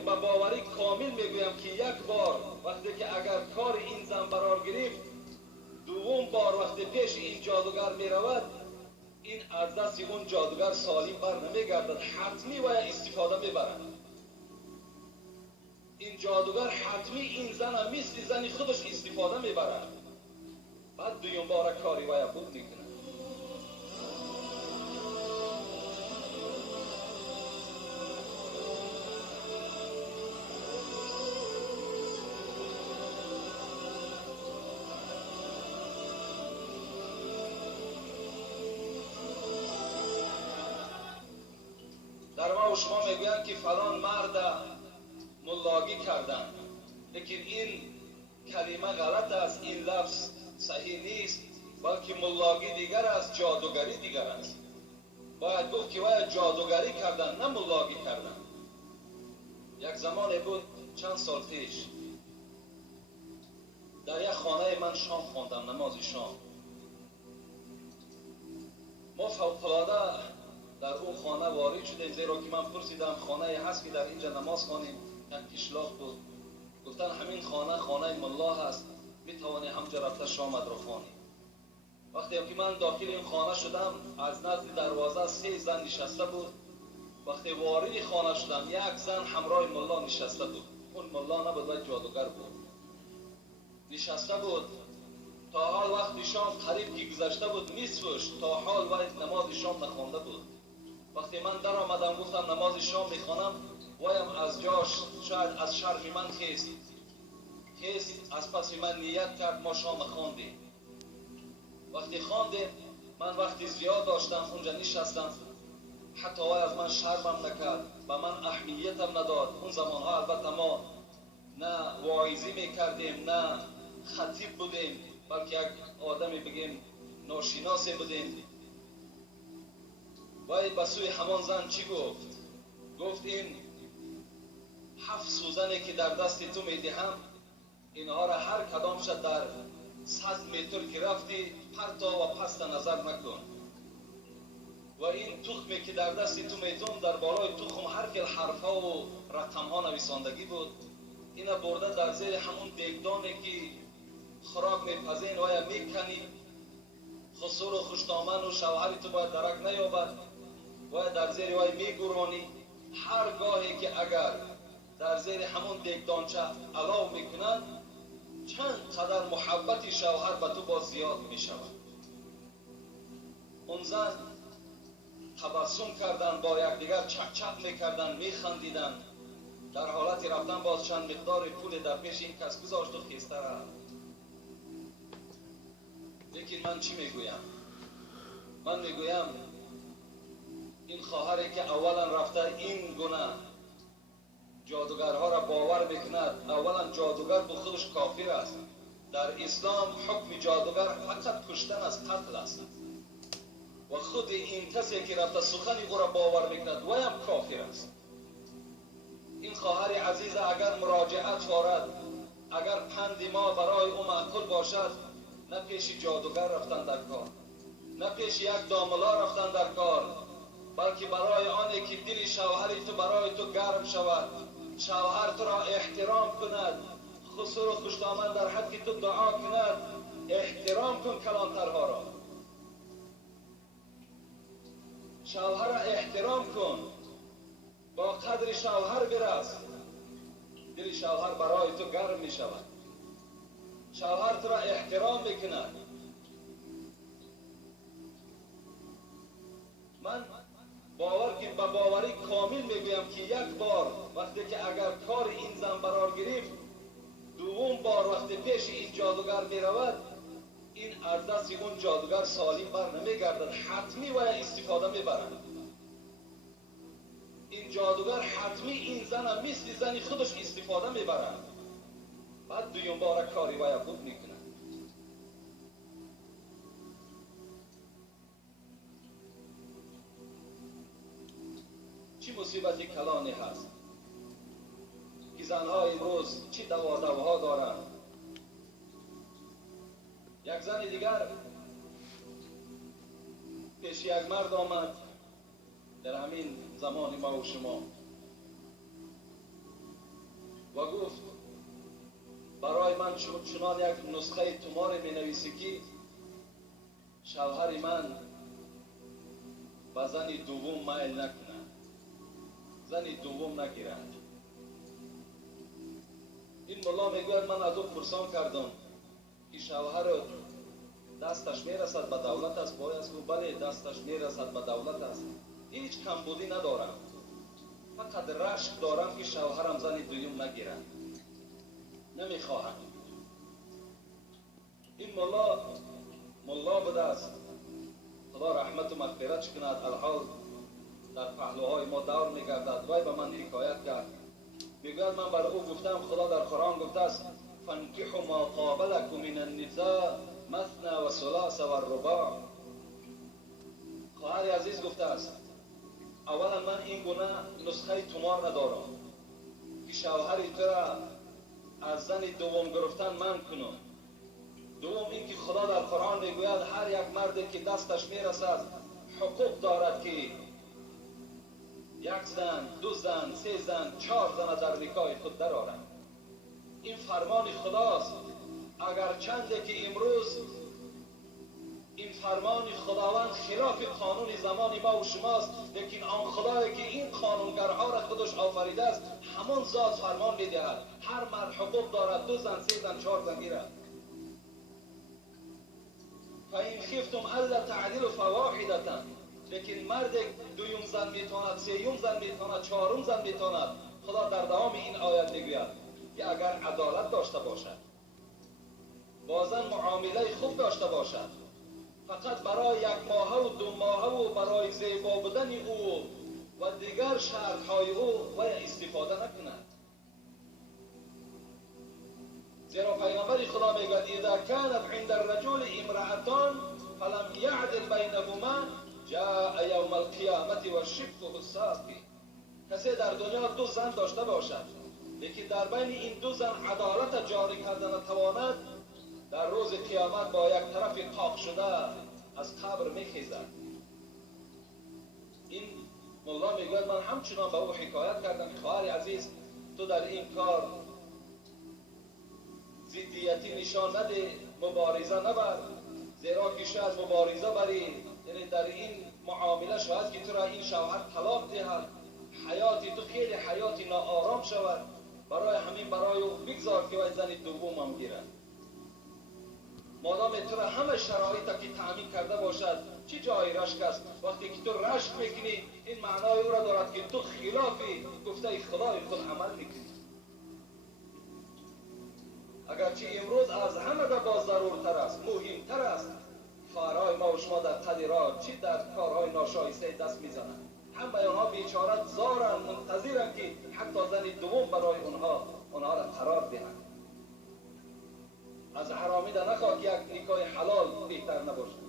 که با باوری کامل میگویم که یک بار وقتی که اگر کار این زن قرار گرفت، دوم بار وقتی پیش این جادوگر می رود، این از دست اون جادوگر سالم بر نمیگردد، حتمی و استفاده میبرد. این جادوگر حتمی این زن مثل زن خودش استفاده میبرد، بعد دوم بار کاری و خوب میکنه. در ما و شما میگویند که فلان مرد ملاگی کردن، لیکن این کلمه غلط است، این لفظ صحیح نیست، بلکه ملاگی دیگر است، جادوگری دیگر است. باید گفت که باید جادوگری کردن، نه ملاگی کردن. یک زمان بود چند سال پیش در یک خانه من شام خواندم، نماز شام. ما فوق‌العاده در اون خانه وارد شدیم، زیرا که من پرسیدم خانه هست که در اینجا نماز خوانیم؟ یک کشلاق بود. گفتن همین خانه ملا هست، میتوانی همجا رفته شامت رو خوانی. وقتی که من داخل این خانه شدم، از نزد دروازه 3 زن نشسته بود. وقتی وارد خانه شدم، یک زن همراه ملا نشسته بود. اون ملا نبود و جادوگر بود. نشسته بود تا حال وقت شام قریب که گذشته بود نصفش، تا حال وقت نماز شام نخوانده بود. وقتی من در آمدم گفتم نماز شام میخوانم، وایم از جاش شاید از شرم من خیست از پس من نیت کرد، ما شام خواندیم. وقتی خواندیم، من وقتی زیاد داشتم اونجا نشستم، حتی وای از من شرمم نکرد، به من اهمیتم نداد. اون زمانها البته ما نه واعظی میکردیم نه خطیب بودیم، بلکه یک آدمی بگیم ناشناسی بودیم. وای به سوی همان زن چی گفت؟ گفت این 7 سوزنی که در دست تو میدهم، اینها را هر کدام شد در 100 متر که رفتی پرتا و پست نظر نکن. و این تخمی که در دست تو میتون، در بالای تخم هر کل حرف ها و رقم ها نویساندگی بود. اینا برده در زیر همون دیگدانی که خوراک میپزین و میکنی، خسور و خوشتامن و شوهری تو باید درک نیابد و در زیر وای میگرانی. هر گاهی که اگر در زیر همون دیگدانچه علاو میکنن، چند قدر محبت شوهر به تو باز زیاد میشود. اون زن تبسم کردن، با یکدیگر چک چک میکردن، میخندیدن، در حالت رفتن باز چند مقدار پول در پیش این کس گذاشت و خیسته رفت. لیکن من چی میگویم؟ من میگویم این خواهری که اولا رفته این گونه جادوگرها را باور میکند، اولا جادوگر به خودش کافر است. در اسلام حکم جادوگر فقط کشتن از قتل است و خود این کسی که رفته سخنی او را باور میکند ویم کافر است. این خواهر عزیز اگر مراجعت دارد، اگر پند ما برای او معقول باشد، نه پیش جادوگر رفتن در کار، نه پیش یک داملا رفتن در کار، بلکه برای آنی که دل شوهری تو برای تو گرم شود، شوهر تو را احترام کند، خسور و خوشتامن در حد که تو دعا کند، احترام کن کلانترها را. شوهر را احترام کن، با قدر شوهر برس، دل شوهر برای تو گرم می شود، شوهر تو را احترام میکند. من باور که با باوری کامل میگویم که یک بار وقتی که اگر کار این زن قرار گرفت، دوم بار وقتی پیش این جادوگر میرود، این از دست اون جادوگر سالم بر نمیگردد، حتمی و استفاده میبرد. این جادوگر حتمی این زن مثل زن خودش استفاده میبرد، بعد دوم بار کاری و خوب میکنه. چی مصیبتی کلانی هست که زنها امروز چی دوها دارن. یک زن دیگر پیش یک مرد آمد در همین زمان ما و شما، و گفت برای من چنان یک نسخه تومار می نویسی که شوهر من به زن دوم میل نکنه، زن دوم نگیرد. این ملا میگوید من از او پرسان کردم که شوهر دستش میرسد به دولت است؟ باید گفت بله دستش میرسد به دولت است، هیچ کمبودی ندارم، فقط رشک دارم که شوهرم زن دوم نگیرد، نمیخواهم. این ملا بوده است، خدا رحمت و مغفرت کند. الحال در پهلوهای ما دور میگردد. وای به من حکایت کرد، میگوید من بر او گفتم خدا در قرآن گفته است فانکحوا ما طاب لکم من النساء مثنی و ثلاث و الرباع. خواهر عزیز گفته است اولا من این گونه نسخه تومار ندارم که شوهری تو را از زن دوم گرفتن من کنم. دوم اینکه خدا در قرآن میگوید هر یک مردی که دستش میرسد حقوق دارد که یک زن، دو زن، سه زن، 4 زن در نکاح خود درآورد. این فرمان خداست. اگر چنده که امروز این فرمان خداوند خلاف قانون زمان ما و شماست، لیکن آن خدایی که این قانونگرها را خودش آفریده است همان ذات فرمان میدهد هر مرد حقوق دارد 2 زن، 3 زن، 4 زن گیرد. فَإِنْ خِفْتُمْ أَلَّا تَعْدِلُوا فَوَاحِدَةً. لیکن مرد دویم زن میتواند، سیوم زن میتواند، 4م زن میتواند. خدا در دوام این آیت میگوید که اگر عدالت داشته باشد، با زن معامله خوب داشته باشد، فقط برای 1 ماه و 2 ماه و برای زیبا بودن او و دیگر شرطهای او و استفاده نکند. زیرا پیغمبر خدا میگوید اذا كانت عند الرجل امرأتان فلم يعدل بينهما جاء يوم القيامة وشقه الساقي. کسی در دنیا 2 زن داشته باشد لیکن در بین این 2 زن عدالت جاری کردن نتواند، در روز قیامت با یک طرف قاق شده از قبر میخیزد. این مولا میگوید من همچنان به او حکایت کردم که خواهر عزیز تو در این کار ضدیتی نشان نده، مبارزه نبر، زیرا که شاید مبارزه بری یعنی در این معامله شاید که تو را این شوهر طلاق دهد، حیاتی تو خیلی حیاتی ناآرام شود. برای همین برای او بگذار که وای زن دوم هم گیرد. مادام تو را همه شرایط که تأمین کرده باشد چه جای رشک است؟ وقتی که تو رشک میکنی این معنای او را دارد که تو خلاف گفته خدای خود عمل میکنی. اگرچه امروز از همه را باز ضرورتر است، مهمتر است، خواهرای ما و شما در قد راه چی در کارهای ناشایسته دست میزنند. همه آنها بیچاره زارن، منتظرن که حتی زن دوم برای آنها را قرار دهند. از حرامی در نخواه که یک نکاح حلال بهتر نباشد.